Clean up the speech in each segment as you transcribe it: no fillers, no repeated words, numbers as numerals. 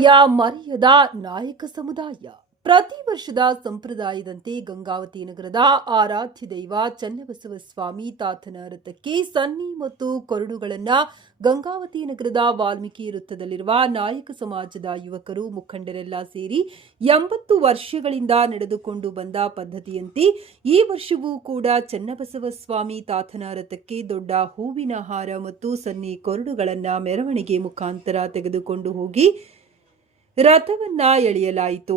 ಸಂಪ್ರದಾಯ ಮರೆಯದ ನಾಯಕ ಸಮುದಾಯ. ಪ್ರತಿ ವರ್ಷದ ಸಂಪ್ರದಾಯದಂತೆ ಗಂಗಾವತಿ ನಗರದ ಆರಾಧ್ಯ ದೈವ ಚನ್ನಬಸವ ಸ್ವಾಮಿ ತಾತನ ರಥಕ್ಕೆ ಸನ್ನಿ ಮತ್ತು ಕೊರಡುಗಳನ್ನು ಗಂಗಾವತಿ ನಗರದ ವಾಲ್ಮೀಕಿ ವೃತ್ತದಲ್ಲಿರುವ ನಾಯಕ ಸಮಾಜದ ಯುವಕರು ಮುಖಂಡರೆಲ್ಲ ಸೇರಿ 80 ವರ್ಷಗಳಿಂದ ನಡೆದುಕೊಂಡು ಬಂದ ಪದ್ಧತಿಯಂತೆ ಈ ವರ್ಷವೂ ಕೂಡ ಚನ್ನಬಸವ ಸ್ವಾಮಿ ತಾತನ ರಥಕ್ಕೆ ದೊಡ್ಡ ಹೂವಿನ ಹಾರ ಮತ್ತು ಸನ್ನಿ ಕೊರಡುಗಳನ್ನು ಮೆರವಣಿಗೆ ಮುಖಾಂತರ ತೆಗೆದುಕೊಂಡು ಹೋಗಿ ರಥವನ್ನ ಎಳೆಯಲಾಯಿತು.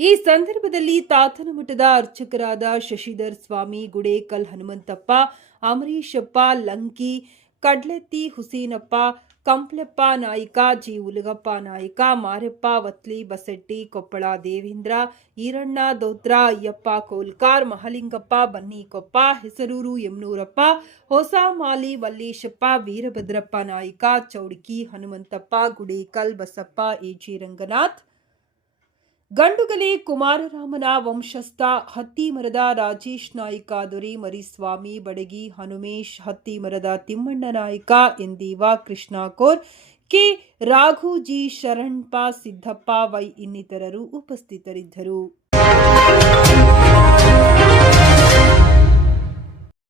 ಈ ಸಂದರ್ಭದಲ್ಲಿ ತಾತನ ಮಠದ ಅರ್ಚಕರಾದ ಶಶಿಧರ್ ಸ್ವಾಮಿ, ಗುಡೇಕಲ್ ಹನುಮಂತಪ್ಪ, ಅಮರೀಶಪ್ಪ ಲಂಕಿ, ಕಡ್ಲೆತ್ತಿ ಹುಸೇನಪ್ಪ, ಕಂಪ್ಲೆಪ್ಪ ನಾಯ್ಕ, ಜಿ ಉಲಗಪ್ಪ ನಾಯ್ಕ, ಮಾರೆಪ್ಪ ವತ್ಲಿ, ಬಸಟ್ಟಿ, ಕೊಪ್ಪಳ ದೇವೇಂದ್ರ, ಈರಣ್ಣ ದೋತ್ರ, ಅಯ್ಯಪ್ಪ ಕೋಲ್ಕಾರ್, ಮಹಲಿಂಗಪ್ಪ ಬನ್ನಿಕೊಪ್ಪ, ಹೆಸರೂರು ಯಮನೂರಪ್ಪ, ಹೊಸಮಾಲಿ ವಲ್ಲೇಶಪ್ಪ, ವೀರಭದ್ರಪ್ಪ ನಾಯ್ಕ, ಚೌಡಕಿ ಹನುಮಂತಪ್ಪ, ಗುಡೇಕಲ್ ಬಸಪ್ಪ, ಎಜಿ ರಂಗನಾಥ್, ಗಂಡುಗಲೆ ಕುಮಾರರಾಮನ ವಂಶಸ್ಥ ಹತ್ತಿಮರದ ರಾಜೇಶ್ ನಾಯ್ಕ, ದೊರೆ ಮರಿಸ್ವಾಮಿ, ಬಡಗಿ ಹನುಮೇಶ್, ಹತ್ತಿಮರದ ತಿಮ್ಮಣ್ಣ ನಾಯ್ಕ, ಎಂದೀವ ಕೃಷ್ಣಾಕೋರ್, ಕೆ ರಾಘೋಜಿ, ಶರಣ್ಪ, ಸಿದ್ದಪ್ಪ ವೈ ಇನ್ನಿತರರು ಉಪಸ್ಥಿತರಿದ್ದರು.